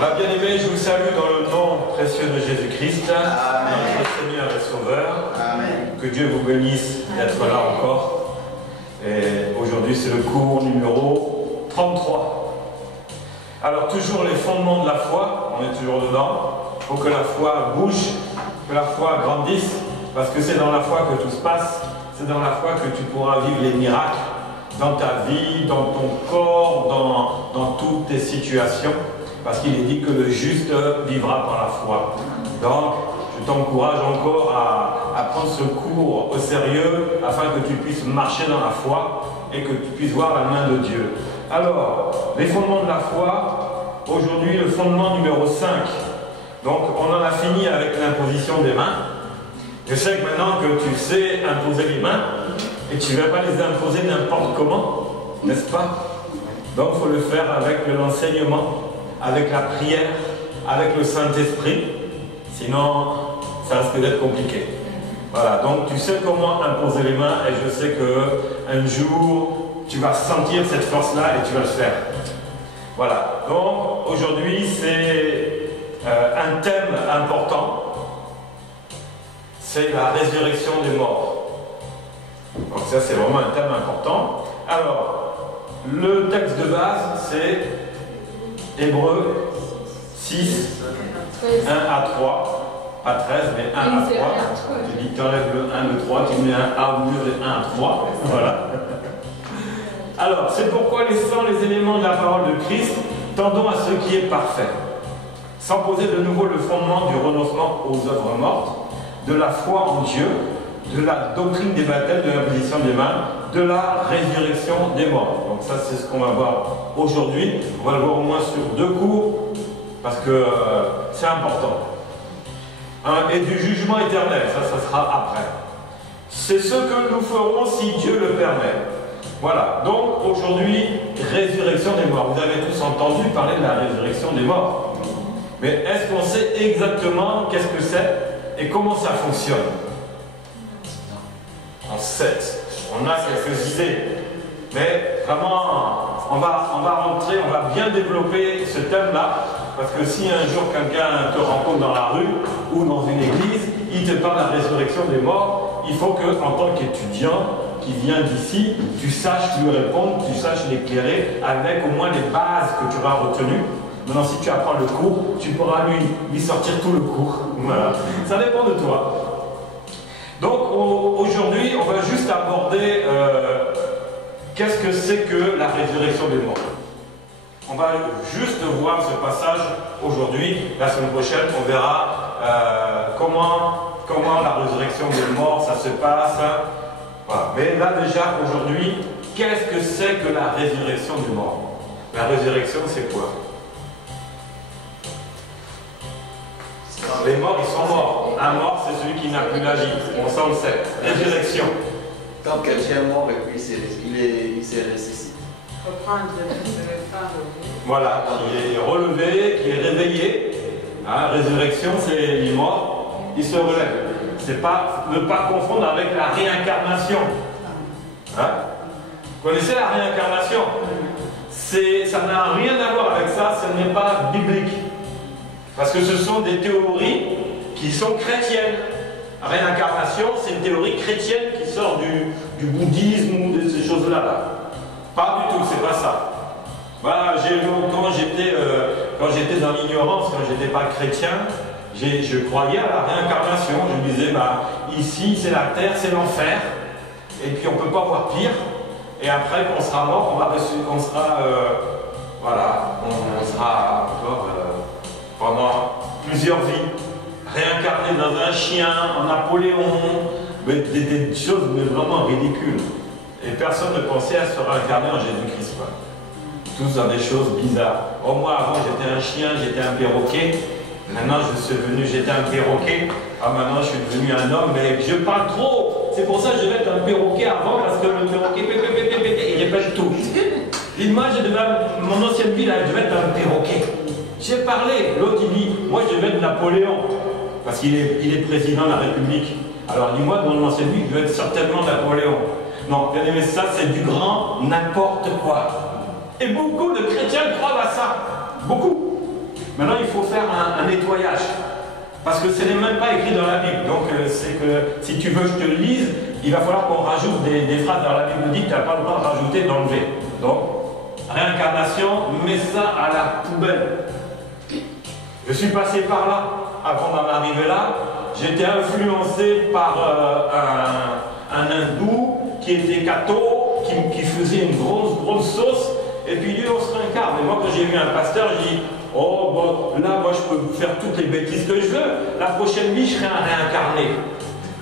Voilà, bien-aimés, je vous salue dans le nom précieux de Jésus-Christ, notre Seigneur et Sauveur. Amen. Que Dieu vous bénisse d'être là encore. Et aujourd'hui, c'est le cours numéro 33. Alors, toujours les fondements de la foi, on est toujours dedans. Il faut que la foi bouge, que la foi grandisse, parce que c'est dans la foi que tout se passe. C'est dans la foi que tu pourras vivre les miracles dans ta vie, dans ton corps, dans toutes tes situations. Parce qu'il est dit que le juste vivra par la foi. Donc, je t'encourage encore à prendre ce cours au sérieux afin que tu puisses marcher dans la foi et que tu puisses voir la main de Dieu. Alors, les fondements de la foi, aujourd'hui le fondement numéro 5. Donc, on en a fini avec l'imposition des mains. Je sais que maintenant que tu sais imposer les mains, et tu ne vas pas les imposer n'importe comment, n'est-ce pas? Donc, il faut le faire avec l'enseignement, avec la prière, avec le Saint-Esprit. Sinon, ça risque d'être compliqué. Voilà, donc tu sais comment imposer les mains et je sais qu'un jour, tu vas sentir cette force-là et tu vas le faire. Voilà, donc aujourd'hui, c'est un thème important. C'est la résurrection des morts. Donc ça, c'est vraiment un thème important. Alors, le texte de base, c'est Hébreux 6, 1 à 3. Pas 13, mais 1 à 3. Tu dis, tu enlèves le 1, le 3, tu mets un A au mur et 1 à 3. Voilà. Alors, c'est pourquoi, laissant les éléments de la parole de Christ, tendons à ce qui est parfait, sans poser de nouveau le fondement du renoncement aux œuvres mortes, de la foi en Dieu, de la doctrine des baptêmes, de l'imposition des mains, de la résurrection des morts. Donc ça, c'est ce qu'on va voir aujourd'hui. On va le voir au moins sur 2 cours, parce que c'est important. Et du jugement éternel, ça sera après. C'est ce que nous ferons si Dieu le permet. Voilà, donc aujourd'hui, résurrection des morts. Vous avez tous entendu parler de la résurrection des morts. Mais est-ce qu'on sait exactement qu'est-ce que c'est et comment ça fonctionne? On sait, on a quelques idées. Mais vraiment, on va rentrer, on va bien développer ce thème-là. Parce que si un jour quelqu'un te rencontre dans la rue ou dans une église, il te parle de la résurrection des morts, il faut que, en tant qu'étudiant qui vient d'ici, tu saches lui répondre, tu saches l'éclairer avec au moins les bases que tu auras retenues. Maintenant, si tu apprends le cours, tu pourras lui sortir tout le cours. Voilà. Ça dépend de toi. Donc, aujourd'hui, on va juste aborder qu'est-ce que c'est que la résurrection des morts. On va juste voir ce passage aujourd'hui. La semaine prochaine, on verra comment la résurrection des morts, ça se passe. Voilà. Mais là, déjà, aujourd'hui, qu'est-ce que c'est que la résurrection des morts? La résurrection, c'est quoi? Les morts, ils sont morts. Un mort, c'est celui qui n'a plus la vie. On s'en le sait. Résurrection. Quand quelqu'un est mort et puis il s'est ressuscité. Voilà, qui est relevé, qui est réveillé. Hein, résurrection, c'est les morts, ils se relèvent. C'est pas ne pas confondre avec la réincarnation. Hein? Vous connaissez la réincarnation? Ça n'a rien à voir avec ça, ce n'est pas biblique. Parce que ce sont des théories qui sont chrétiennes. La réincarnation, c'est une théorie chrétienne qui sort du bouddhisme ou de ces choses-là. Pas du tout, c'est pas ça. Bah, quand j'étais dans l'ignorance, quand j'étais pas chrétien, je croyais à la réincarnation. Je me disais, bah, ici c'est la terre, c'est l'enfer, et puis on peut pas voir pire. Et après, quand on sera mort, on sera encore pendant plusieurs vies, réincarné dans un chien, en Napoléon, des choses mais vraiment ridicules. Et personne ne pensait à se réincarner en Jésus-Christ. Tous dans des choses bizarres. Oh, moi, avant, j'étais un chien, j'étais un perroquet. Maintenant, j'étais un perroquet. Ah, maintenant, je suis devenu un homme, mais je parle trop. C'est pour ça que je devais être un perroquet avant, parce que le perroquet, il répète tout. Moi, mon ancienne vie, là, je devais être un perroquet. J'ai parlé. L'autre, il dit, moi, je devais être Napoléon. Parce qu'il est président de la République. Alors, dis-moi, dans mon ancienne vie, je devais être certainement Napoléon. Non, bien aimé, ça, c'est du grand n'importe quoi. Et beaucoup de chrétiens croient à ça. Beaucoup. Maintenant, il faut faire un nettoyage. Parce que ce n'est même pas écrit dans la Bible. Donc, c'est que si tu veux que je te le lise, il va falloir qu'on rajoute des phrases dans la Bible dit que tu n'as pas le droit de rajouter, d'enlever. Donc, réincarnation, mets ça à la poubelle. Je suis passé par là avant d'en arriver là. J'étais influencé par un hindou qui était catho, qui faisait une grosse sauce. Et puis lui, on se réincarne. Et moi, quand j'ai vu un pasteur, j'ai dit, oh, bon, là, moi, je peux faire toutes les bêtises que je veux. La prochaine vie, je serai un réincarné.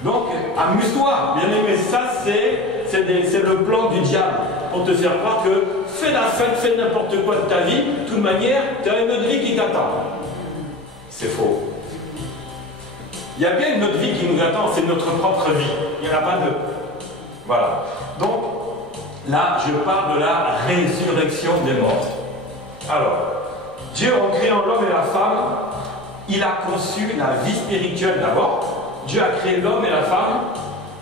Donc, amuse-toi. Bien aimé, ça, c'est le plan du diable. Pour te faire croire que fais la fête, fais n'importe quoi de ta vie. De toute manière, tu as une autre vie qui t'attend. C'est faux. Il y a bien une autre vie qui nous attend, c'est notre propre vie. Il n'y en a pas deux. Voilà. Donc, là, je parle de la résurrection des morts. Alors, Dieu, en créant l'homme et la femme, il a conçu la vie spirituelle d'abord. Dieu a créé l'homme et la femme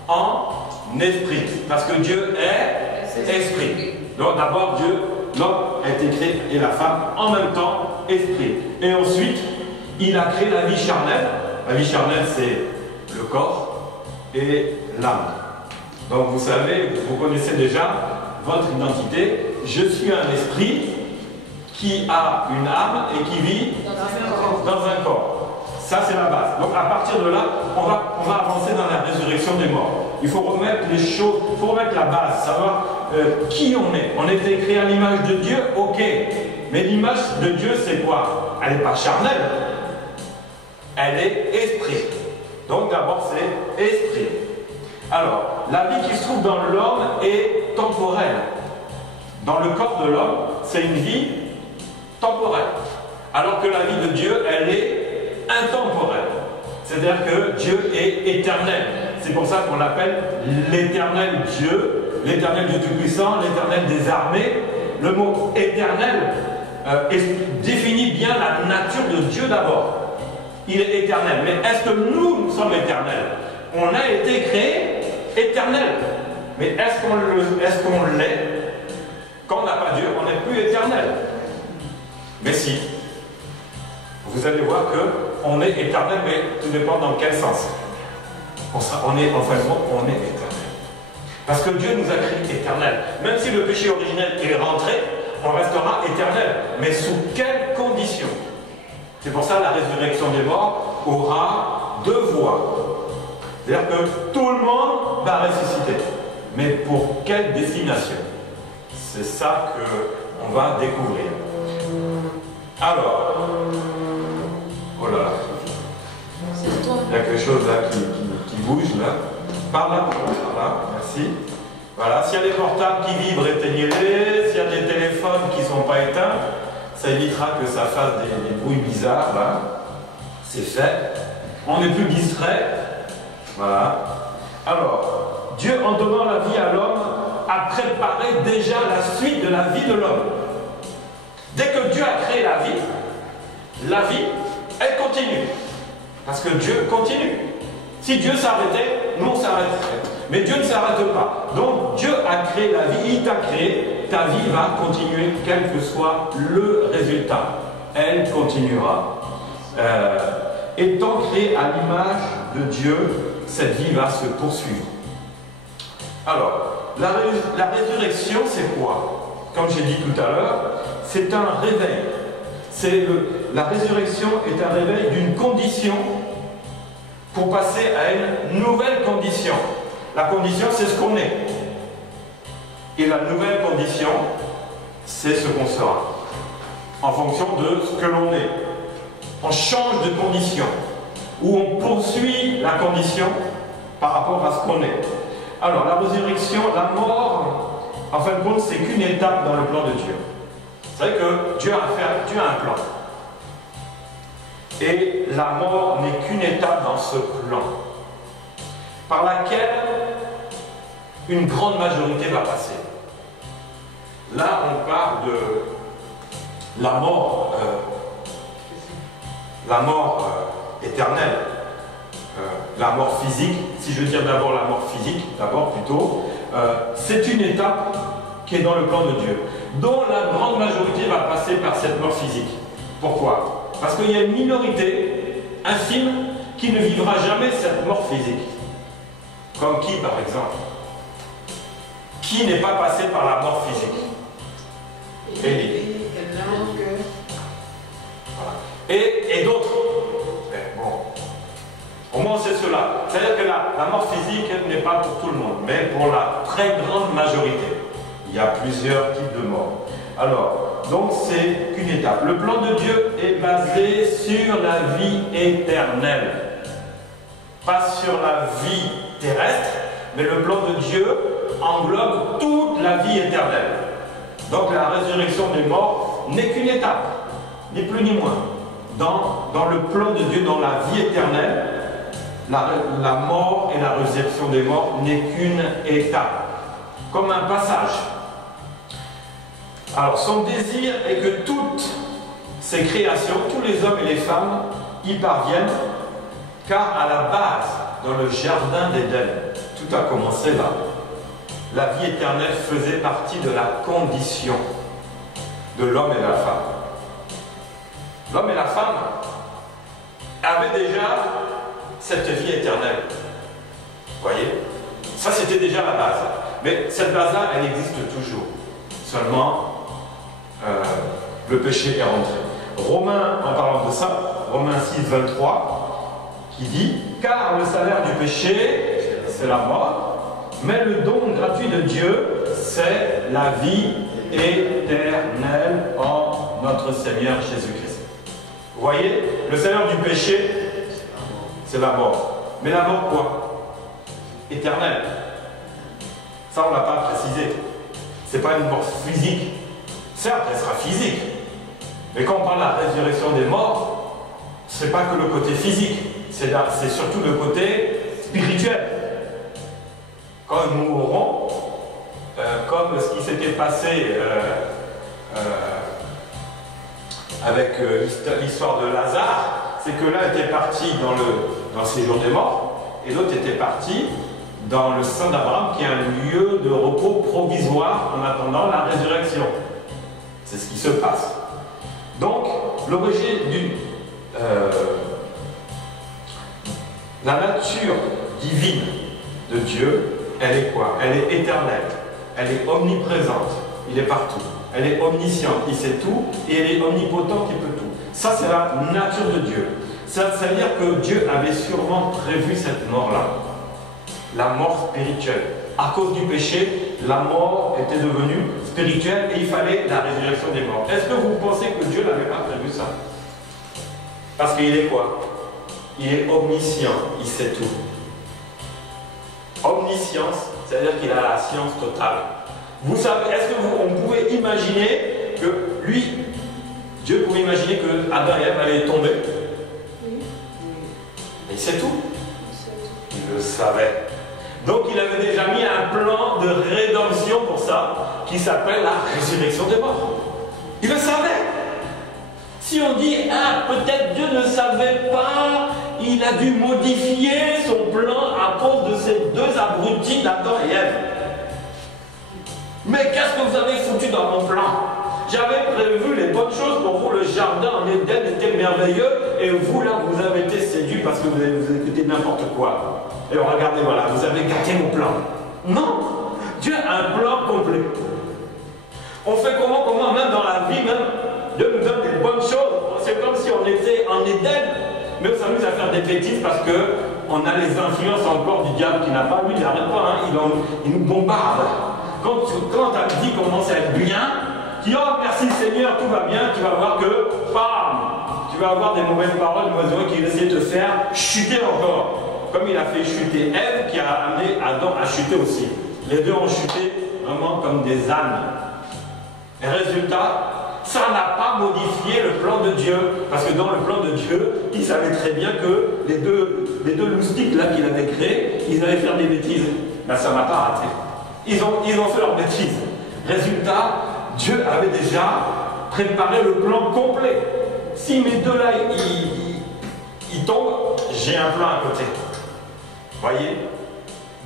en esprit. Parce que Dieu est esprit. Donc d'abord, l'homme a été créé et la femme en même temps esprit. Et ensuite, il a créé la vie charnelle. La vie charnelle, c'est le corps et l'âme. Donc vous savez, vous connaissez déjà votre identité. Je suis un esprit qui a une âme et qui vit dans un corps. Ça, c'est la base. Donc, à partir de là, on va avancer dans la résurrection des morts. Il faut remettre les choses, il faut remettre la base, savoir qui on est. On a été créé à l'image de Dieu, ok. Mais l'image de Dieu, c'est quoi? Elle n'est pas charnelle. Elle est esprit. Donc, d'abord, c'est esprit. Alors, la vie qui se trouve dans l'homme est temporelle. Dans le corps de l'homme, c'est une vie temporelle. Alors que la vie de Dieu, elle est intemporelle. C'est-à-dire que Dieu est éternel. C'est pour ça qu'on l'appelle l'éternel Dieu, l'éternel Dieu Tout-Puissant, l'éternel des armées. Le mot éternel définit bien la nature de Dieu d'abord. Il est éternel. Mais est-ce que nous sommes éternels? On a été créés éternels. Mais est-ce qu'on l'est? Quand on n'a pas Dieu, on n'est plus éternel. Mais si. Vous allez voir qu'on est éternel, mais tout dépend dans quel sens. En fin de compte, on est éternel. Parce que Dieu nous a créés éternels. Même si le péché originel est rentré, on restera éternel. Mais sous quelles conditions? C'est pour ça que la résurrection des morts aura deux voies. C'est-à-dire que tout le monde va ressusciter. Mais pour quelle destination? C'est ça qu'on va découvrir. Alors, oh là, il y a quelque chose là qui bouge là. Par là, merci. Voilà, s'il y a des portables qui vibrent, éteignez-les. S'il y a des téléphones qui ne sont pas éteints, ça évitera que ça fasse des bruits bizarres là. C'est fait. On n'est plus distrait. Voilà. Alors, Dieu, en donnant la vie à l'homme, a préparé déjà la suite de la vie de l'homme. Dès que Dieu a créé la vie, elle continue. Parce que Dieu continue. Si Dieu s'arrêtait, nous on s'arrêterait. Mais Dieu ne s'arrête pas. Donc Dieu a créé la vie, il t'a créé, ta vie va continuer, quel que soit le résultat. Elle continuera. Étant créée à l'image de Dieu, cette vie va se poursuivre. Alors, la résurrection, c'est quoi? Comme j'ai dit tout à l'heure, c'est un réveil. La résurrection est un réveil d'une condition pour passer à une nouvelle condition. La condition, c'est ce qu'on est. Et la nouvelle condition, c'est ce qu'on sera. En fonction de ce que l'on est. On change de condition. Ou on poursuit la condition par rapport à ce qu'on est. Alors, la résurrection, la mort, en fin de compte, c'est qu'une étape dans le plan de Dieu. Vous savez que Dieu a un plan. Et la mort n'est qu'une étape dans ce plan, par laquelle une grande majorité va passer. Là, on parle de la mort éternelle, la mort physique. Si je veux dire d'abord la mort physique, d'abord plutôt, c'est une étape qui est dans le plan de Dieu, dont la grande majorité va passer par cette mort physique. Pourquoi? Parce qu'il y a une minorité infime qui ne vivra jamais cette mort physique. Comme qui, par exemple? Qui n'est pas passé par la mort physique? Élie. Et d'autres. Bon. Au moins c'est cela. C'est-à-dire que la mort physique n'est pas pour tout le monde, mais pour la très grande majorité. Il y a plusieurs types de morts. Alors, donc c'est qu'une étape. Le plan de Dieu est basé sur la vie éternelle. Pas sur la vie terrestre, mais le plan de Dieu englobe toute la vie éternelle. Donc la résurrection des morts n'est qu'une étape, ni plus ni moins. Dans le plan de Dieu, dans la vie éternelle, la mort et la résurrection des morts n'est qu'une étape, comme un passage. Alors son désir est que toutes ces créations, tous les hommes et les femmes y parviennent, car à la base, dans le jardin d'Éden, tout a commencé là. La vie éternelle faisait partie de la condition de l'homme et de la femme. L'homme et la femme avaient déjà cette vie éternelle. Vous voyez? Ça, c'était déjà la base. Mais cette base-là, elle existe toujours. Seulement, le péché est rentré. Romains, en parlant de ça, Romains 6, 23, qui dit « Car le salaire du péché, c'est la mort, mais le don gratuit de Dieu, c'est la vie éternelle en notre Seigneur Jésus-Christ. » Vous voyez, le salaire du péché, c'est la mort. Mais la mort quoi? Éternelle. Ça, on ne l'a pas précisé. Ce n'est pas une mort physique. Certes, elle sera physique. Mais quand on parle de la résurrection des morts, ce n'est pas que le côté physique. C'est surtout le côté spirituel. Quand nous mourrons, comme ce qui s'était passé avec l'histoire de Lazare, c'est que l'un était parti dans le séjour des morts et l'autre était parti dans le sein d'Abraham, qui est un lieu de repos provisoire en attendant la résurrection. C'est ce qui se passe. Donc, l'origine la nature divine de Dieu, elle est quoi? Elle est éternelle, elle est omniprésente, il est partout. Elle est omnisciente, il sait tout, et elle est omnipotente, il peut tout. Ça, c'est la nature de Dieu. Ça veut dire que Dieu avait sûrement prévu cette mort-là. La mort spirituelle. À cause du péché, la mort était devenue spirituelle et il fallait la résurrection des morts. Est-ce que vous pensez que Dieu n'avait pas prévu ça? Parce qu'il est quoi? Il est omniscient, il sait tout. Omniscience, c'est-à-dire qu'il a la science totale. Vous savez, est-ce que on pouvait imaginer que lui, Dieu pouvait imaginer que Adam et Ève allaient tomber? Oui. Il sait tout. Il le savait. Donc il avait déjà mis un plan de rédemption pour ça, qui s'appelle la résurrection des morts. Il le savait. Si on dit, ah, peut-être Dieu ne savait pas, il a dû modifier son plan à cause de ces deux abrutis d'Adam et Ève. Mais qu'est-ce que vous avez foutu dans mon plan? J'avais prévu les bonnes choses pour vous, le jardin en Éden était merveilleux, et vous là, vous avez été séduits parce que vous avez écouté n'importe quoi. Et regardez, voilà, vous avez gâté mon plan. Non, Dieu a un plan complet. On fait comment, même dans la vie, même, Dieu nous donne des bonnes choses. C'est comme si on était en Éden, mais on s'amuse à faire des bêtises parce qu'on a les influences encore du diable qui n'a pas, lui, il n'arrête pas, hein, il nous bombarde. Quand ta vie commence à être bien, tu dis, oh merci Seigneur, tout va bien, tu vas voir que, bam, tu vas avoir des mauvaises paroles, des mauvaises voix qui vont essayer de te faire chuter encore. Comme il a fait chuter Ève, qui a amené Adam à chuter aussi. Les deux ont chuté vraiment comme des ânes. Et résultat, ça n'a pas modifié le plan de Dieu. Parce que dans le plan de Dieu, il savait très bien que les deux loustiques là qu'il avait créés, ils allaient faire des bêtises. Ben, ça n'a pas raté. Ils ont fait leurs bêtises. Résultat, Dieu avait déjà préparé le plan complet. Si mes deux là, ils tombent, j'ai un plan à côté. Voyez?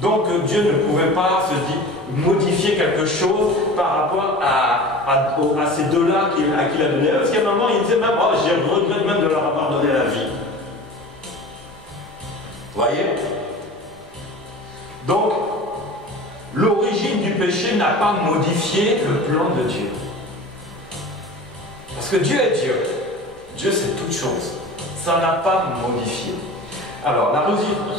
Donc Dieu ne pouvait pas se dire, modifier quelque chose par rapport à à ces deux-là à qui il a donné. Parce qu'à un moment, il disait même, oh, je regrette même de leur avoir donné la vie. Vous voyez? Donc, l'origine du péché n'a pas modifié le plan de Dieu. Parce que Dieu est Dieu. Dieu, c'est toute chose. Ça n'a pas modifié. Alors, la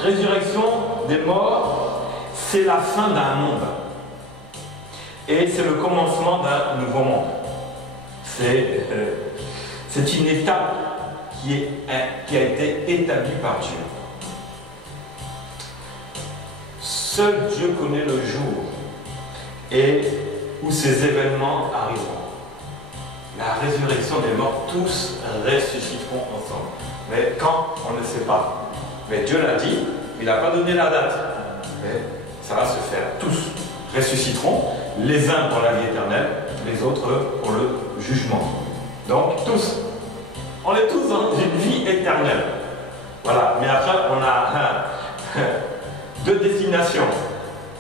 résurrection des morts, c'est la fin d'un monde. Et c'est le commencement d'un nouveau monde. C'est une étape qui a été établie par Dieu. Seul Dieu connaît le jour et où ces événements arriveront. La résurrection des morts, tous ressusciteront ensemble. Mais quand, on ne sait pas. Mais Dieu l'a dit, il n'a pas donné la date. Mais ça va se faire. Tous ressusciteront, les uns pour la vie éternelle, les autres pour le jugement. Donc tous. On est tous dans une vie éternelle. Voilà. Mais après, on a deux destinations.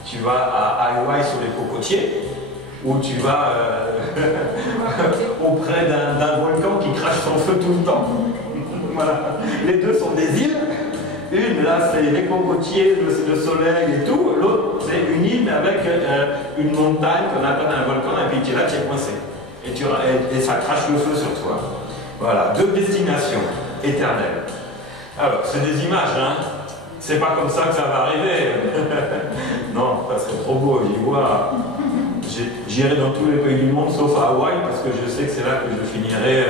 Tu vas à Hawaï sur les cocotiers, ou tu vas auprès d'un volcan qui crache son feu tout le temps. Voilà. Les deux sont des îles. Une, là, c'est les cocotiers, le soleil et tout. L'autre, c'est une île avec une montagne qu'on appelle un volcan, et puis tu es là, tu es coincé. Et ça crache le feu sur toi. Voilà, deux destinations éternelles. Alors, c'est des images, hein. C'est pas comme ça que ça va arriver. Non, ça serait trop beau, j'y vois. J'irai dans tous les pays du monde, sauf à Hawaï, parce que je sais que c'est là que je finirai.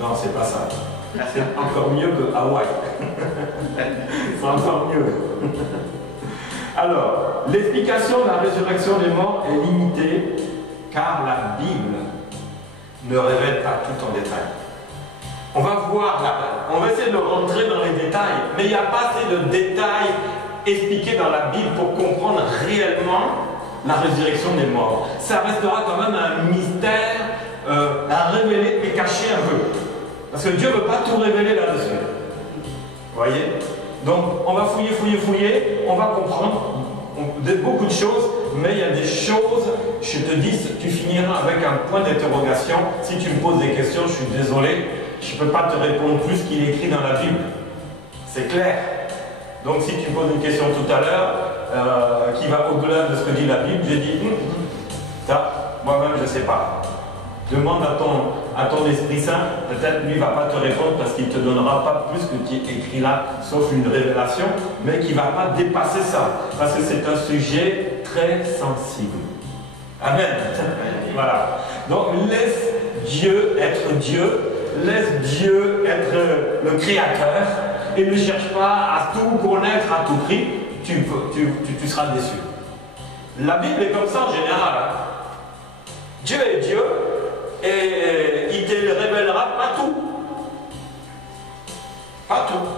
Non, c'est pas ça. C'est encore mieux que Hawaï. C'est encore mieux. Alors, l'explication de la résurrection des morts est limitée, car la Bible ne révèle pas tout en détail. On va voir, on va essayer de rentrer dans les détails, mais il n'y a pas assez de détails expliqués dans la Bible pour comprendre réellement la résurrection des morts. Ça restera quand même un mystère à révéler mais caché un peu. Parce que Dieu ne veut pas tout révéler là-dessus. Vous voyez? Donc on va fouiller, on va comprendre beaucoup de choses, mais il y a des choses, je te dis, tu finiras avec un point d'interrogation. Si tu me poses des questions, je suis désolé, je ne peux pas te répondre plus qu'il est écrit dans la Bible. C'est clair. Donc si tu me poses une question tout à l'heure, qui va au-delà de ce que dit la Bible, j'ai dit, ça, moi-même je ne sais pas. Demande à ton Esprit Saint, peut-être lui ne va pas te répondre parce qu'il ne te donnera pas plus que tu es écrit là, sauf une révélation, mais qui ne va pas dépasser ça, parce que c'est un sujet très sensible. Amen. Voilà. Donc laisse Dieu être Dieu, laisse Dieu être le Créateur, et ne cherche pas à tout connaître à tout prix, tu seras déçu. La Bible est comme ça en général. Dieu est Dieu, et il te révélera pas tout. Pas tout.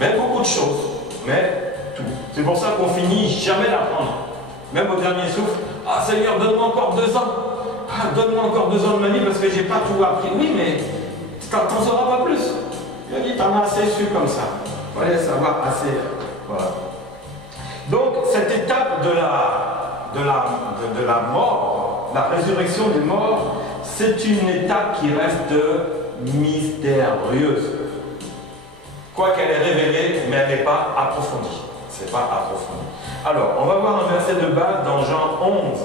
Mais beaucoup de choses. Mais tout. C'est pour ça qu'on finit jamais d'apprendre. Même au dernier souffle. Ah Seigneur, donne-moi encore 2 ans. Ah, donne-moi encore 2 ans de ma vie parce que j'ai pas tout appris. Oui, mais t'en sauras pas plus. Il a dit, t'en as assez su comme ça. Voilà, ça va assez. Voilà. Donc, cette étape de la mort, la résurrection des morts, c'est une étape qui reste mystérieuse. Quoiqu'elle est révélée, mais elle n'est pas approfondie. C'est pas approfondi. Alors, on va voir un verset de base dans Jean 11.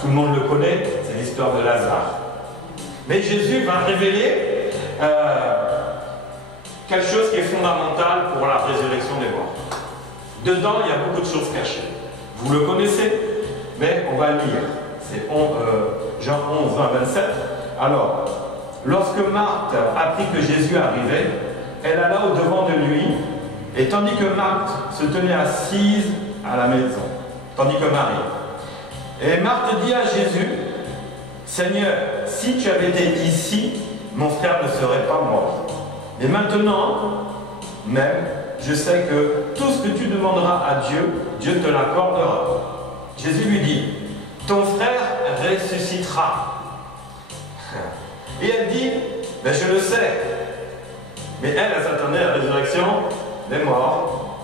Tout le monde le connaît, c'est l'histoire de Lazare. Mais Jésus va révéler quelque chose qui est fondamental pour la résurrection des morts. Dedans, il y a beaucoup de choses cachées. Vous le connaissez, mais on va lire. C'est Jean 11, 20, 27. Alors, lorsque Marthe apprit que Jésus arrivait, elle alla au-devant de lui, et tandis que Marthe se tenait assise à la maison, tandis que Marie. Et Marthe dit à Jésus, Seigneur, si tu avais été ici, mon frère ne serait pas mort. Et maintenant, même, je sais que tout ce que tu demanderas à Dieu, Dieu te l'accordera. Jésus lui dit, ton frère ressuscitera. Et elle dit, ben je le sais. Mais elle s'attendait à la résurrection des morts.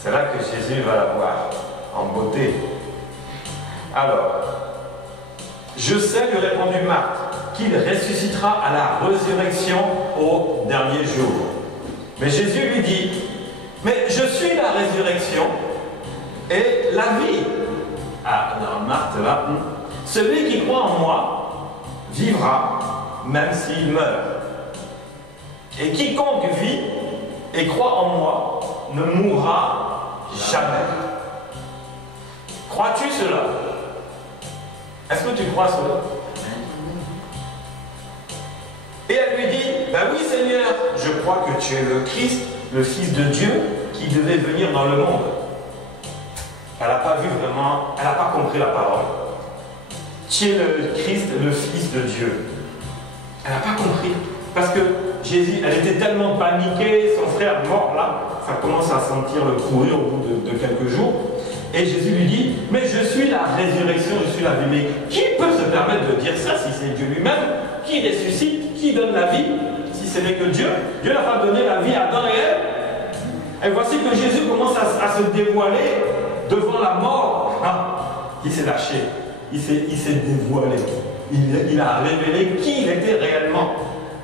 C'est là que Jésus va la voir, en beauté. Alors, Je sais, lui répondit Marthe, qu'il ressuscitera à la résurrection au dernier jour. Mais Jésus lui dit, mais je suis la résurrection et la vie. Ah, non, Marthe, là, celui qui croit en moi vivra, même s'il meurt. Et quiconque vit et croit en moi ne mourra jamais. Crois-tu cela? Est-ce que tu crois cela? Et elle lui dit, ben oui Seigneur, je crois que tu es le Christ, le Fils de Dieu, qui devait venir dans le monde. Elle n'a pas vu vraiment, elle n'a pas compris la parole. Tu es le Christ, le Fils de Dieu. Elle n'a pas compris. Parce que Jésus, elle était tellement paniquée, son frère mort là, ça commence à sentir le courir au bout de quelques jours. Et Jésus lui dit, mais je suis la résurrection, je suis la vie. Mais qui peut se permettre de dire ça si c'est Dieu lui-même qui ressuscite, qui donne la vie, si ce n'est que Dieu? Dieu n'a pas donné la vie à Adam et Ève. Et voici que Jésus commence à se dévoiler devant la mort. Ah, il s'est lâché, il s'est dévoilé. Il a révélé qui il était réellement.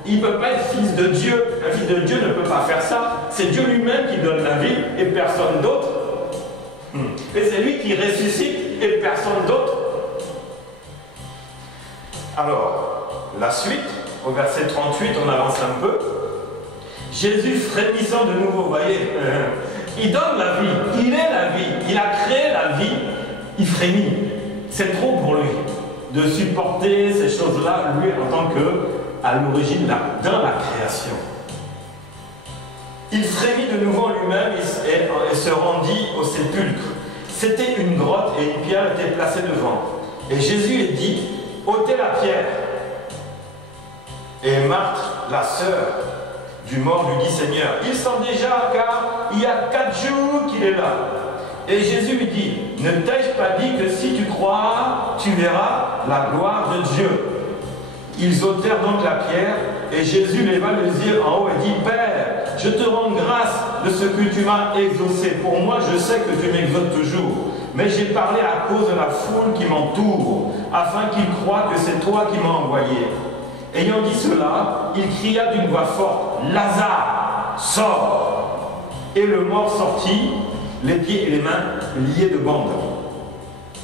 Il ne peut pas être fils de Dieu. Un fils de Dieu ne peut pas faire ça. C'est Dieu lui-même qui donne la vie et personne d'autre. Et c'est lui qui ressuscite et personne d'autre. Alors, la suite, au verset 38, on avance un peu. Jésus frémissant de nouveau, vous voyez, il donne la vie, il est la vie, il a créé la vie, il frémit. C'est trop pour lui de supporter ces choses-là, lui en tant que à l'origine dans la création. Il frémit de nouveau en lui-même et se rendit au sépulcre. C'était une grotte et une pierre était placée devant. Et Jésus lui dit, ôtez la pierre. Et Marthe, la sœur du mort, lui dit, Seigneur, il sent déjà car il y a 4 jours qu'il est là. Et Jésus lui dit, ne t'ai-je pas dit que si tu crois, tu verras la gloire de Dieu? Ils ôtèrent donc la pierre, et Jésus leva les yeux en haut et dit, Père, je te rends grâce de ce que tu m'as exaucé. Pour moi, je sais que tu m'exauces toujours. Mais j'ai parlé à cause de la foule qui m'entoure, afin qu'ils croient que c'est toi qui m'as envoyé. Ayant dit cela, il cria d'une voix forte, Lazare, sors! Et le mort sortit, les pieds et les mains liés de bandes,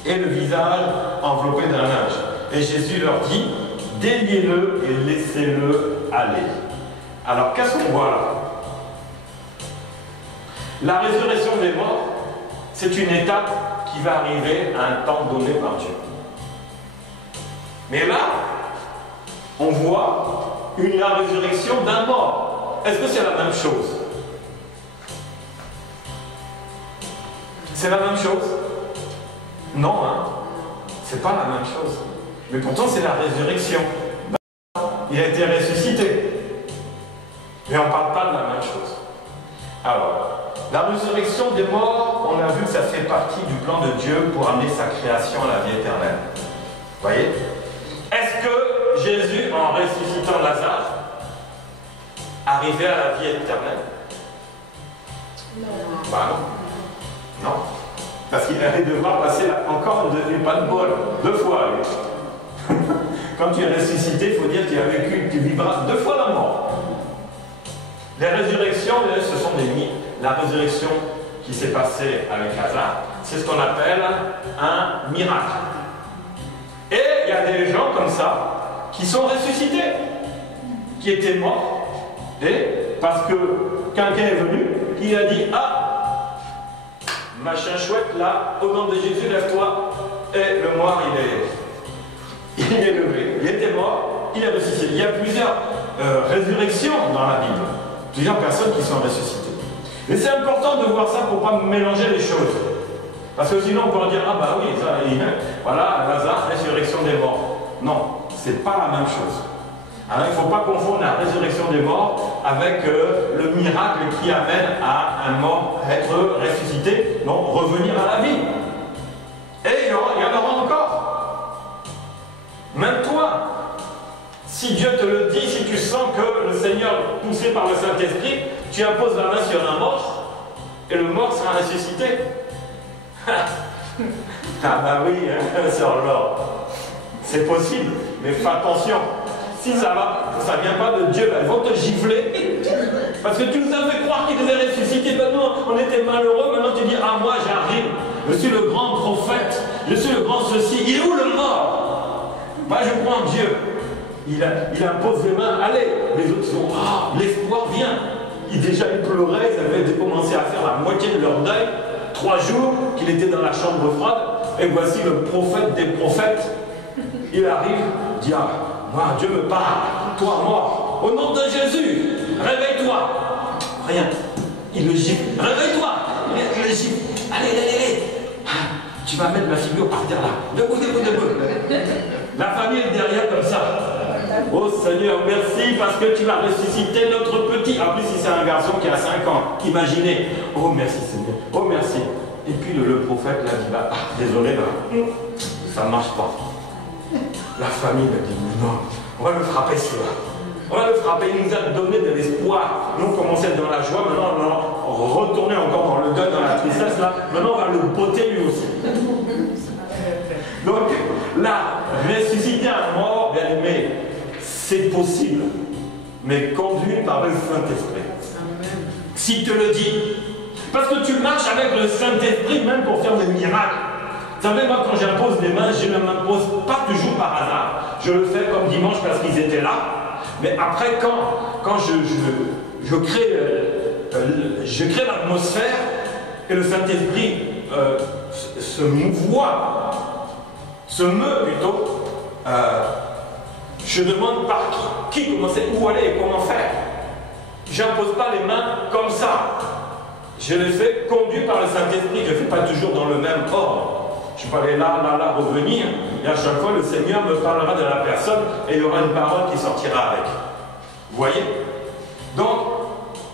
et le visage enveloppé d'un linge. Et Jésus leur dit, déliez-le et laissez-le aller. Alors, qu'est-ce qu'on voit là? La résurrection des morts, c'est une étape qui va arriver à un temps donné par Dieu. Mais là, on voit la résurrection d'un mort. Est-ce que c'est la même chose? C'est la même chose? Non, hein? C'est pas la même chose. Mais pourtant, c'est la résurrection. Il a été ressuscité. Mais on ne parle pas de la même chose. Alors, la résurrection des morts, on a vu que ça fait partie du plan de Dieu pour amener sa création à la vie éternelle. Vous voyez? Est-ce que Jésus, en ressuscitant Lazare, arrivait à la vie éternelle? Non. Bah non. Non. Parce qu'il allait devoir passer encore une pas de bol, 2 fois. Lui. Quand tu es ressuscité, il faut dire que tu as vécu, tu vivras 2 fois la mort. Les résurrections, ce sont des mythes. La résurrection qui s'est passée avec Lazare, c'est ce qu'on appelle un miracle. Et il y a des gens comme ça qui sont ressuscités, qui étaient morts. Et parce que quelqu'un est venu, qui a dit, ah, machin chouette là, au nom de Jésus, lève-toi. Et le mort, il est levé. Il était mort, il est ressuscité. Il y a plusieurs résurrections dans la Bible. Plusieurs personnes qui sont ressuscitées. Mais c'est important de voir ça pour ne pas mélanger les choses. Parce que sinon on pourrait dire, ah bah oui, ça, voilà, Lazare, résurrection des morts. Non, c'est pas la même chose. Alors il ne faut pas confondre la résurrection des morts avec le miracle qui amène à un mort être ressuscité, donc revenir à la vie. Et il y en aura encore. Même toi, si Dieu te le dit, si tu sens que le Seigneur, poussé par le Saint-Esprit, tu imposes la main sur un mort, et le mort sera ressuscité. Ah bah oui, hein, sœur Laure. C'est possible, mais fais attention. Si ça vient pas de Dieu, ben, ils vont te gifler. Parce que tu nous as fait croire qu'il devait ressusciter. Ben non, on était malheureux. Maintenant tu dis, ah moi j'arrive. Je suis le grand prophète. Je suis le grand ceci. Il est où le mort? Moi je crois en Dieu. Il impose les mains. Allez. Les autres sont, ah, l'espoir vient. Il pleurait. Ils avaient commencé à faire la moitié de leur deuil. 3 jours qu'il était dans la chambre froide. Et voici le prophète des prophètes. Il arrive, dit, ah, moi, Dieu me parle, toi mort, au nom de Jésus, réveille-toi. Rien, il le gifle, réveille-toi, il le gifle, allez, tu vas mettre ma figure par terre là, debout. La famille est derrière comme ça. Oh Seigneur, merci parce que tu vas ressusciter notre petit. En plus, si c'est un garçon qui a 5 ans, imaginez. Oh merci Seigneur, oh merci. Et puis le prophète là dit, bah, désolé, là, ça ne marche pas. La famille a dit, non, on va le frapper celui-là. On va le frapper, il nous a donné de l'espoir. Nous, on commençait dans la joie, maintenant on va retourner encore dans le deuil, dans la tristesse, là. Maintenant, on va le botter lui aussi. Donc, là, ressusciter un mort, bien aimé, c'est possible, mais conduit par le Saint-Esprit. S'il te le dit. Parce que tu marches avec le Saint-Esprit, même pour faire des miracles. Vous savez, moi, quand j'impose les mains, je ne m'impose pas toujours par hasard. Je le fais comme dimanche parce qu'ils étaient là. Mais après, quand je crée l'atmosphère et le Saint-Esprit se meut plutôt, je demande par qui commencer, où aller et comment faire. Je n'impose pas les mains comme ça. Je les fais conduits par le Saint-Esprit. Je ne fais pas toujours dans le même ordre. Je peux aller là, revenir, et à chaque fois le Seigneur me parlera de la personne et il y aura une parole qui sortira avec. Vous voyez? Donc,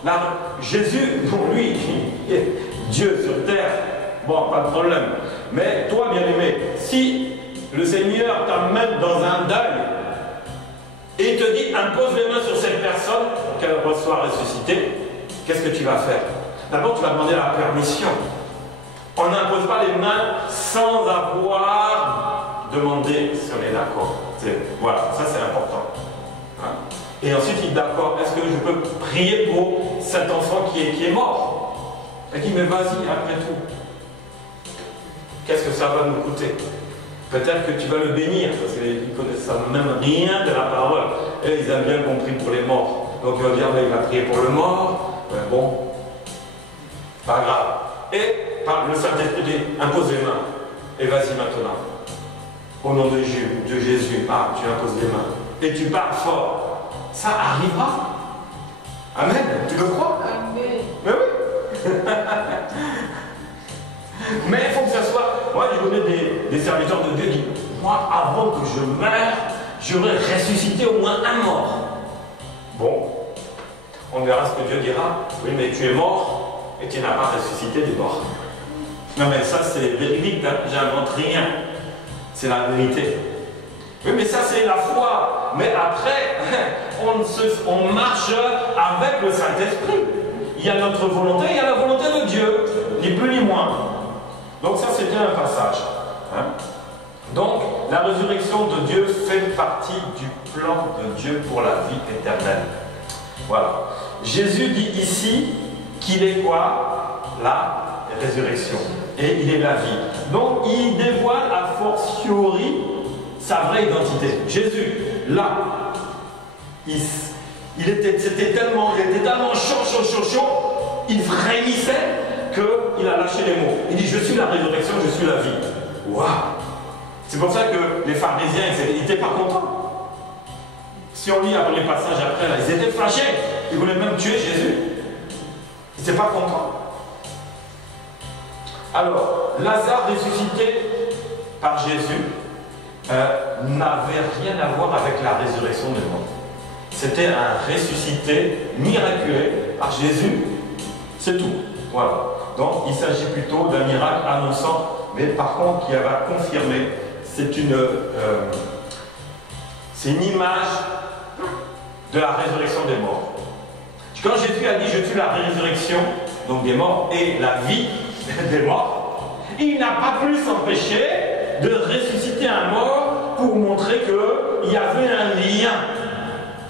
là, Jésus, pour lui, Dieu sur terre, bon, pas de problème. Mais toi, bien-aimé, si le Seigneur t'amène dans un deuil et il te dit, impose les mains sur cette personne pour qu'elle soit ressuscitée, qu'est-ce que tu vas faire? D'abord, tu vas demander la permission. On n'impose pas les mains sans avoir demandé si on est d'accord. Voilà, ça c'est important. Hein? Et ensuite, il dit d'accord, est-ce que je peux prier pour cet enfant qui est mort? Il dit, mais vas-y, après tout. Qu'est-ce que ça va nous coûter? Peut-être que tu vas le bénir, parce qu'ils ne connaissent même rien de la parole. Et ils ont bien compris pour les morts. Donc il va dire, mais il va prier pour le mort. Ben bon, pas grave. Et par le Saint-Esprit dit, impose les mains. Et vas-y maintenant. Au nom de Jésus, tu imposes les mains. Et tu parles fort. Ça arrivera. Amen. Tu le crois? Amen. Mais oui. Mais il faut que ça soit... Moi, je connais des serviteurs de Dieu qui disent, moi, avant que je meure, j'aurais ressuscité au moins un mort. Bon, on verra ce que Dieu dira. Oui, mais tu es mort et tu n'as pas ressuscité des morts. Non, mais ça, c'est véridique, hein? J'invente rien. C'est la vérité. Oui, mais ça, c'est la foi. Mais après, on marche avec le Saint-Esprit. Il y a notre volonté, il y a la volonté de Dieu, ni plus ni moins. Donc ça, c'était un passage. Hein? Donc, la résurrection de Dieu fait partie du plan de Dieu pour la vie éternelle. Voilà. Jésus dit ici qu'il est quoi? La résurrection. Et il est la vie. Donc, il dévoile a fortiori sa vraie identité. Jésus, là, il était tellement chaud, il frémissait qu'il a lâché les mots. Il dit, je suis la résurrection, je suis la vie. Waouh! C'est pour ça que les pharisiens, ils n'étaient pas contents. Si on lit après les passages après, là, ils étaient fâchés. Ils voulaient même tuer Jésus. Ils n'étaient pas contents. Alors, Lazare ressuscité par Jésus n'avait rien à voir avec la résurrection des morts. C'était un ressuscité miraculé par Jésus. C'est tout. Voilà. Donc, il s'agit plutôt d'un miracle annonçant, mais par contre, qui va confirmer. C'est une image de la résurrection des morts. Quand Jésus a dit, je suis la résurrection, donc des morts, et la vie des morts, il n'a pas pu s'empêcher de ressusciter un mort pour montrer qu'il y avait un lien.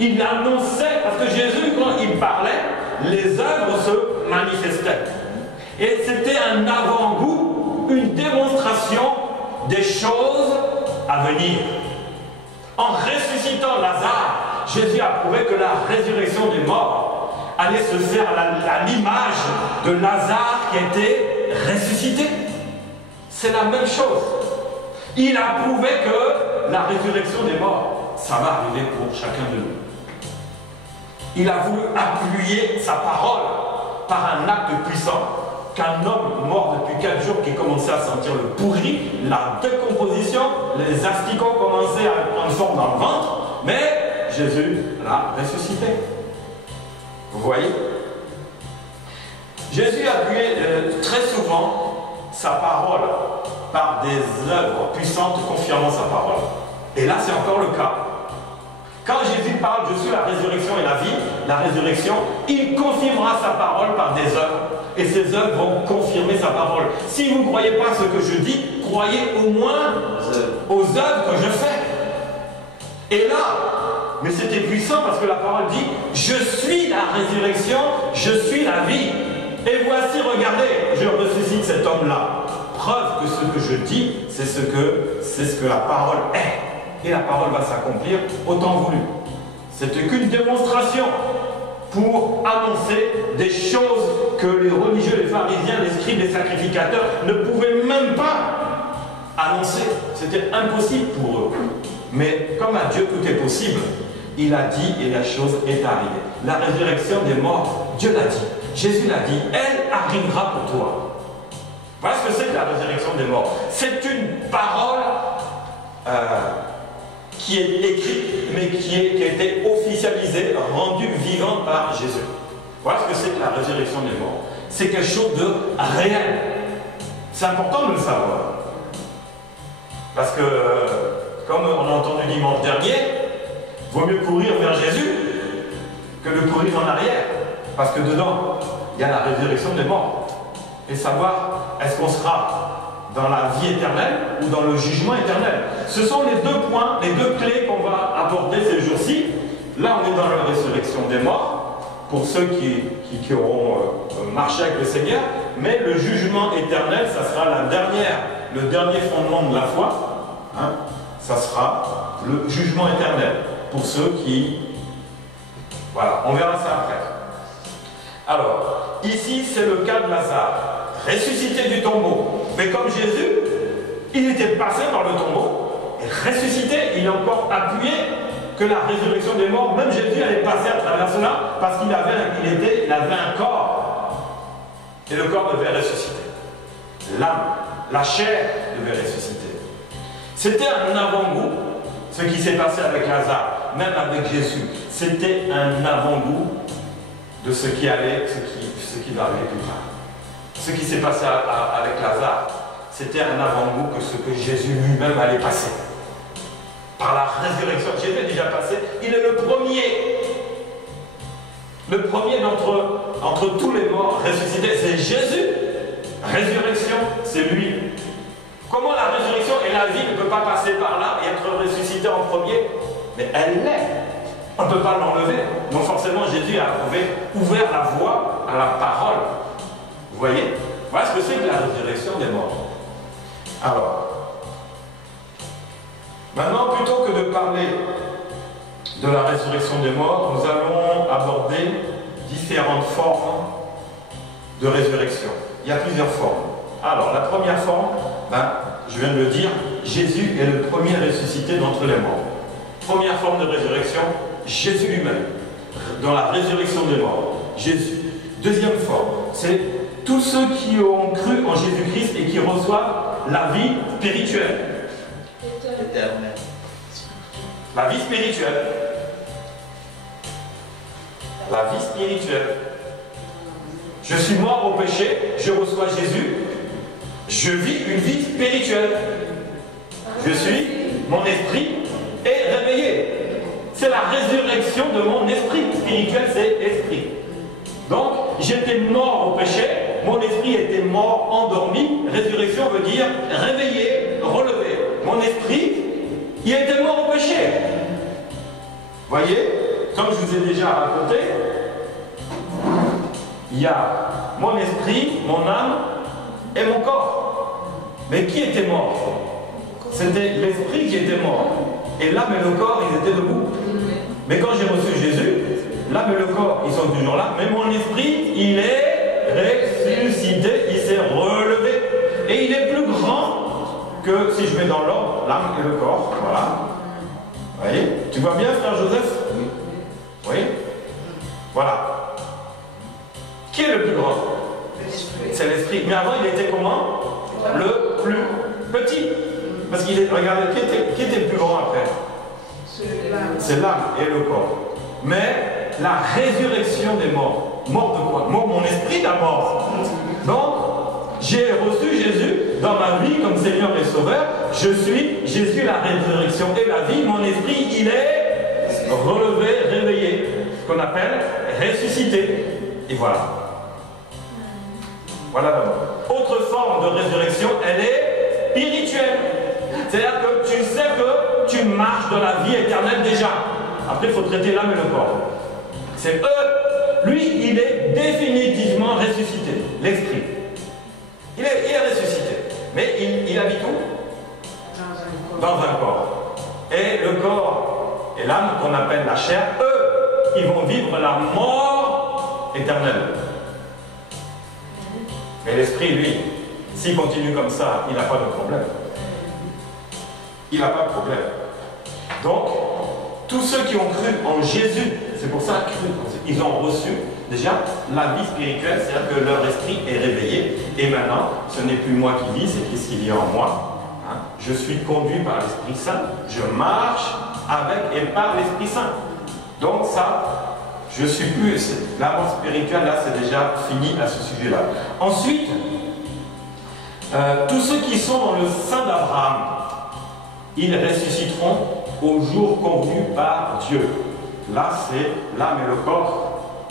Il annonçait, parce que Jésus, quand il parlait, les œuvres se manifestaient. Et c'était un avant-goût, une démonstration des choses à venir. En ressuscitant Lazare, Jésus a prouvé que la résurrection des morts allait se faire à l'image de Lazare qui était ressuscité. C'est la même chose. Il a prouvé que la résurrection des morts, ça va arriver pour chacun de nous. Il a voulu appuyer sa parole par un acte puissant qu'un homme mort depuis 4 jours qui commençait à sentir le pourri, la décomposition, les asticots commençaient à prendre forme dans le ventre, mais Jésus l'a ressuscité. Vous voyez? Jésus appuyait très souvent sa parole par des œuvres puissantes confirmant sa parole. Et là, c'est encore le cas. Quand Jésus parle, je suis la résurrection et la vie, la résurrection, il confirmera sa parole par des œuvres. Et ces œuvres vont confirmer sa parole. Si vous ne croyez pas ce que je dis, croyez au moins aux œuvres que je fais. Et là, mais c'était puissant parce que la parole dit, je suis la résurrection, je suis la vie. Et voici, regardez, je ressuscite cet homme-là. Preuve que ce que je dis, c'est ce que la parole est. Et la parole va s'accomplir autant voulu. C'était qu'une démonstration pour annoncer des choses que les religieux, les pharisiens, les scribes, les sacrificateurs ne pouvaient même pas annoncer. C'était impossible pour eux. Mais comme à Dieu tout est possible, il a dit et la chose est arrivée. La résurrection des morts, Dieu l'a dit. Jésus l'a dit, elle arrivera pour toi. Voilà ce que c'est que la résurrection des morts. C'est une parole qui est écrite, mais qui a été officialisée, rendue vivante par Jésus. Voilà ce que c'est que la résurrection des morts. C'est quelque chose de réel. C'est important de le savoir. Parce que, comme on a entendu dimanche dernier, il vaut mieux courir vers Jésus que de courir en arrière. Parce que dedans, il y a la résurrection des morts. Et savoir, est-ce qu'on sera dans la vie éternelle ou dans le jugement éternel. Ce sont les deux points, les deux clés qu'on va aborder ces jours-ci. Là, on est dans la résurrection des morts, pour ceux qui auront marché avec le Seigneur, mais le jugement éternel, ça sera le dernier fondement de la foi, hein, ça sera le jugement éternel, pour ceux qui... Voilà, on verra ça après. Alors, ici, c'est le cas de Lazare. Ressuscité du tombeau. Mais comme Jésus, il était passé dans le tombeau, et ressuscité, il a encore appuyé que la résurrection des morts, même Jésus allait passer à travers cela, parce qu'il avait un corps. Et le corps devait ressusciter. L'âme, la chair devait ressusciter. C'était un avant-goût, ce qui s'est passé avec Lazare, même avec Jésus. C'était un avant-goût de ce qui allait, ce qui va arriver plus tard. Ce qui s'est passé avec Lazare, c'était un avant-goût que ce que Jésus lui-même allait passer. Par la résurrection, Jésus est déjà passé, il est le premier. Le premier entre tous les morts ressuscités, c'est Jésus. Résurrection, c'est lui. Comment la résurrection et la vie ne peuvent pas passer par là et être ressuscité en premier? Mais elle l'est. On ne peut pas l'enlever. Donc forcément, Jésus a ouvert la voie à la parole. Vous voyez? Voilà ce que c'est que la résurrection des morts. Alors, maintenant, plutôt que de parler de la résurrection des morts, nous allons aborder différentes formes de résurrection. Il y a plusieurs formes. Alors, la première forme, je viens de le dire, Jésus est le premier ressuscité d'entre les morts. Première forme de résurrection, Jésus lui-même, dans la résurrection des morts. Jésus. Deuxième forme, c'est tous ceux qui ont cru en Jésus-Christ et qui reçoivent la vie spirituelle. Éternel. La vie spirituelle. La vie spirituelle. Je suis mort au péché, je reçois Jésus, je vis une vie spirituelle. Je suis, mon esprit est réveillé. C'est la résurrection de mon esprit. Spirituel, c'est esprit. Donc, j'étais mort au péché, mon esprit était mort, endormi. Résurrection veut dire réveillé, relevé. Mon esprit Il était mort au péché. Voyez, comme je vous ai déjà raconté, il y a mon esprit, mon âme et mon corps. Mais qui était mort? C'était l'esprit qui était mort. Et l'âme et le corps, ils étaient debout. Mais quand j'ai reçu Jésus, l'âme et le corps, ils sont toujours là. Mais mon esprit, il est ressuscité, il s'est relevé. Et il est plus grand que si je mets dans l'ordre l'âme et le corps. Voilà. Vous voyez? Tu vois bien, frère Joseph? Oui. Oui? Voilà. Qui est le plus grand? C'est l'esprit. Mais avant, il était comment? Le plus petit. Parce qu'il est. Regardez, qui était le plus grand après? C'est l'âme et le corps. Mais la résurrection des morts. Mort de quoi? Mort, mon esprit d'abord. Donc, j'ai reçu Jésus dans ma vie comme Seigneur et Sauveur. Jésus la résurrection et la vie. Mon esprit, il est relevé, réveillé. Ce qu'on appelle ressuscité. Et voilà. Voilà d'abord. Autre forme de résurrection, elle est spirituelle. C'est-à-dire que tu sais que tu marches dans la vie éternelle déjà. Après, il faut traiter l'âme et le corps. C'est eux. Lui, il est définitivement ressuscité. L'esprit. Il est ressuscité. Mais il habite où? Dans un corps. Et le corps et l'âme, qu'on appelle la chair, eux, ils vont vivre la mort éternelle. Mais l'esprit, lui, s'il continue comme ça, il n'a pas de problème. Il n'a pas de problème. Donc, tous ceux qui ont cru en Jésus, c'est pour ça qu'ils ont reçu déjà la vie spirituelle, c'est-à-dire que leur esprit est réveillé. Et maintenant, ce n'est plus moi qui vis, c'est Christ qui vit en moi. Hein? Je suis conduit par l'Esprit Saint. Je marche avec et par l'Esprit Saint. Donc ça, je suis plus... La mort spirituelle, là, c'est déjà fini à ce sujet-là. Ensuite, tous ceux qui sont dans le sein d'Abraham, ils ressusciteront au jour convenu par Dieu. Là, c'est l'âme et le corps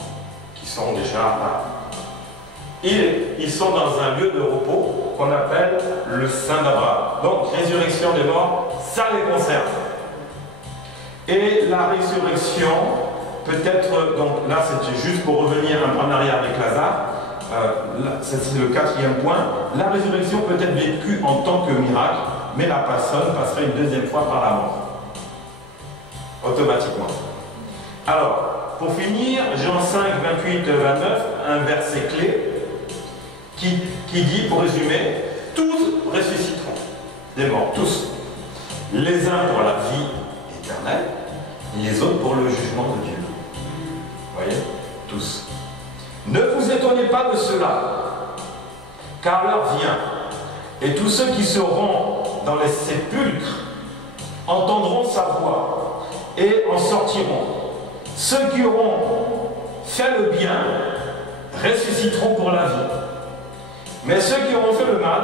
qui sont déjà là. Ils sont dans un lieu de repos qu'on appelle le sein d'Abraham. Donc, résurrection des morts, ça les concerne. Et la résurrection, peut-être, donc là, c'était juste pour revenir un peu en arrière avec Lazare, c'est le quatrième point. La résurrection peut être vécue en tant que miracle, mais la personne passerait une deuxième fois par la mort. Automatiquement. Alors, pour finir, Jean 5, 28, 29, un verset clé qui dit, pour résumer, tous ressusciteront des morts, tous. Les uns pour la vie éternelle, les autres pour le jugement de Dieu. Vous voyez? Tous. Ne vous étonnez pas de cela, car l'heure vient, et tous ceux qui seront dans les sépulcres entendront sa voix et en sortiront. Ceux qui auront fait le bien ressusciteront pour la vie, mais ceux qui auront fait le mal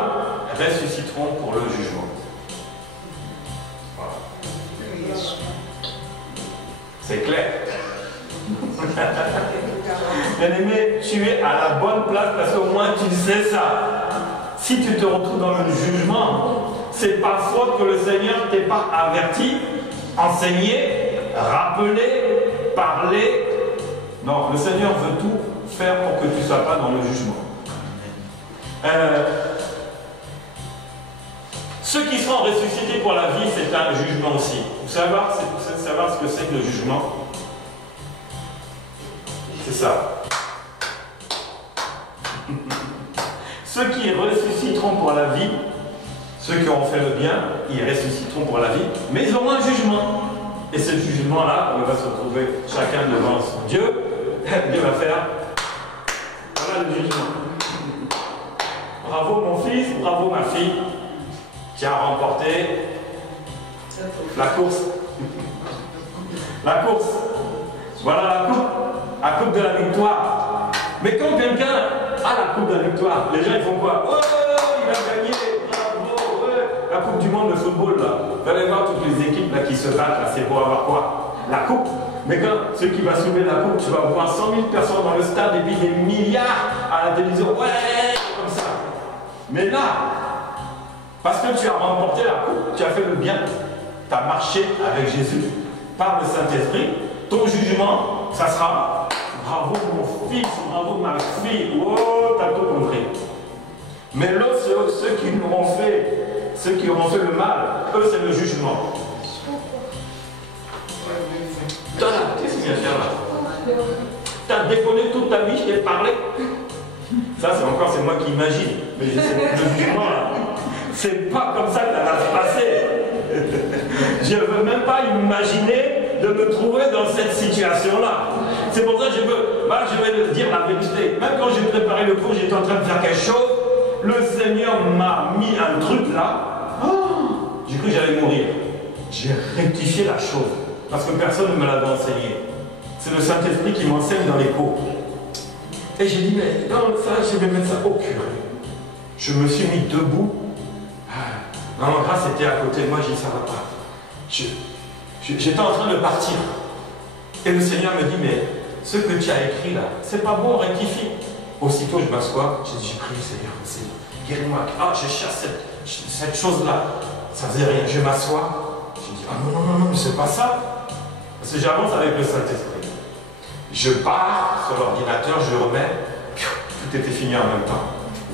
ressusciteront pour le jugement. Voilà. C'est clair. Bien-aimé, tu es à la bonne place parce qu'au moins tu sais ça. Si tu te retrouves dans le jugement, c'est pas faute que le Seigneur ne t'ait pas averti, enseigné, rappelé, parlé. Non, le Seigneur veut tout faire pour que tu ne sois pas dans le jugement. Ceux qui seront ressuscités pour la vie, c'est un jugement aussi. Vous savez savoir ce que c'est que le jugement? C'est ça. Ceux qui ressusciteront pour la vie, ceux qui auront fait le bien, ils ressusciteront pour la vie, mais ils auront un jugement. Et ce jugement-là, on va se retrouver chacun devant Dieu. Dieu va faire, voilà le jugement. Bravo mon fils, bravo ma fille, qui a remporté la course. La course. Voilà la coupe de la victoire. Mais quand quelqu'un a la coupe de la victoire, les gens ils font quoi? Oh, il a gagné, bravo, ouais. La coupe du monde de football là. Vous allez voir toutes les équipes là qui se battent là, c'est pour avoir quoi? La coupe. Mais quand celui qui va soulever la coupe, tu vas voir 100 000 personnes dans le stade et puis des milliards à la télévision, ouais, comme ça. Mais là, parce que tu as remporté la coupe, tu as fait le bien. tu as marché avec Jésus par le Saint-Esprit, ton jugement, ça sera bravo mon fils, bravo ma fille, oh, t'as tout compris. Mais là, ceux qui auront fait le mal, eux, c'est le jugement. Qu'est-ce que tu viens faire là? T'as déconné toute ta vie, je t'ai parlé. Ça, c'est moi qui imagine. Mais le jugement, là, c'est pas comme ça que ça va se passer. Je ne veux même pas imaginer de me trouver dans cette situation-là. C'est pour ça que je vais dire la vérité. Même quand j'ai préparé le cours, j'étais en train de faire quelque chose. Le Seigneur m'a mis un truc là. Oh, j'ai cru que j'allais mourir. J'ai rectifié la chose. Parce que personne ne me l'avait enseigné. C'est le Saint-Esprit qui m'enseigne dans les cours. Et j'ai dit, mais dans ça, je vais mettre ça au curé. Je me suis mis debout. Maman Grâce était à côté de moi, j'ai dit, ça va pas. J'étais en train de partir. Et le Seigneur me dit, mais ce que tu as écrit là, c'est pas bon, rectifie. Aussitôt, je m'assois, j'ai prié, Seigneur, guéris-moi. Ah, je chasse cette chose-là. Ça faisait rien. Je m'assois. J'ai dit, ah non, c'est pas ça. Parce que j'avance avec le Saint-Esprit. Je pars sur l'ordinateur, je remets. Tout était fini en même temps.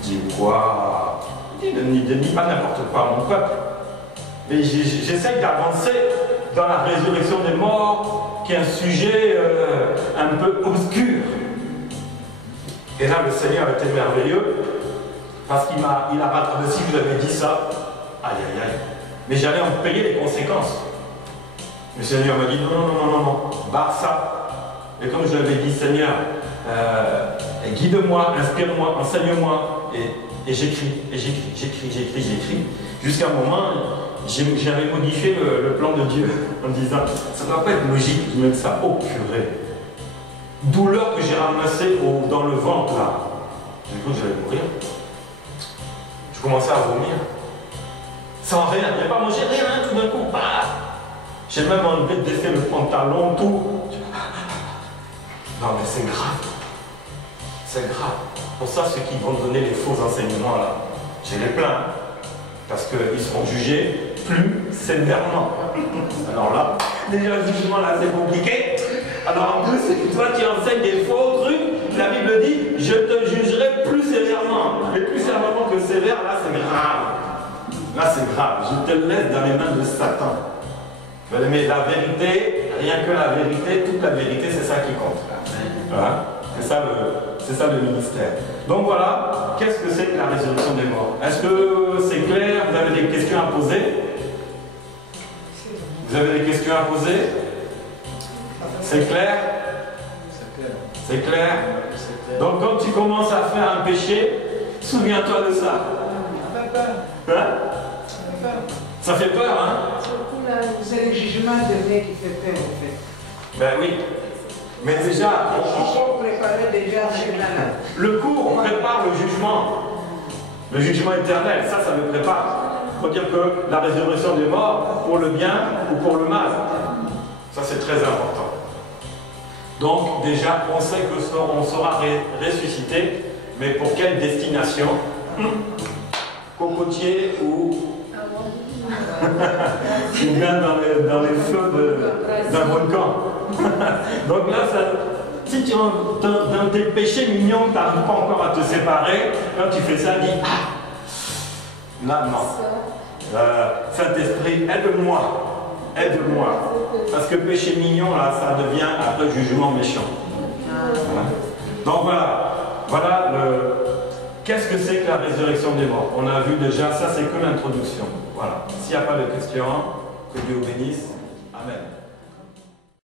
Je dis, quoi? Ne dis pas n'importe quoi, mon peuple. Mais j'essaye d'avancer dans la résurrection des morts, qui est un sujet un peu obscur. Et là, le Seigneur était merveilleux, parce qu'il a rattrapé, si je lui avais dit ça, aïe aïe aïe, mais j'allais en payer les conséquences. Le Seigneur m'a dit, non, barre ça. Et comme je lui avais dit, Seigneur, guide-moi, inspire-moi, enseigne-moi, et j'écris, jusqu'à un moment, j'avais modifié le plan de Dieu, en disant, ça ne va pas être logique de mettre ça au curé. Douleur que j'ai ramassée dans le ventre là. J'ai cru que j'allais mourir. Je commençais à vomir. Sans rien, je n'ai pas mangé rien tout d'un coup. Bah. J'ai même enlevé défait le pantalon, tout. Non mais c'est grave. C'est grave. Pour ça, ceux qui vont donner les faux enseignements là, je les plains. Parce qu'ils seront jugés plus sévèrement. Alors là, déjà le jugement là c'est compliqué. Alors en plus, toi tu enseignes des faux trucs, la Bible dit, je te jugerai plus sévèrement. Et plus sévèrement que sévère, là c'est grave. Là c'est grave, je te laisse dans les mains de Satan. Mais la vérité, rien que la vérité, toute la vérité, c'est ça qui compte. Voilà. C'est ça le ministère. Donc voilà, qu'est-ce que c'est que la résurrection des morts? Est-ce que c'est clair? Vous avez des questions à poser? Vous avez des questions à poser? C'est clair? C'est clair? Donc quand tu commences à faire un péché, souviens-toi de ça. Hein? Ça fait peur, hein? C'est le jugement de Dieu qui fait peur, en fait. Ben oui. Mais déjà, le cours prépare le jugement. Le jugement éternel, ça me prépare. Il faut dire que la résurrection des morts, pour le bien ou pour le mal. Ça, c'est très important. Donc, déjà, on sait qu'on sera ressuscité, mais pour quelle destination? Cocotier ou bien dans les feux d'un volcan. Donc là, si tu dans tes péchés mignons, tu n'arrives pas encore à te séparer, quand tu fais ça, dis là, non. Saint-Esprit, aide-moi. Parce que péché mignon, là, ça devient après jugement méchant. Voilà. Donc voilà qu'est-ce que c'est que la résurrection des morts? On a vu déjà, ça c'est que l'introduction. Voilà. S'il n'y a pas de questions, que Dieu vous bénisse. Amen.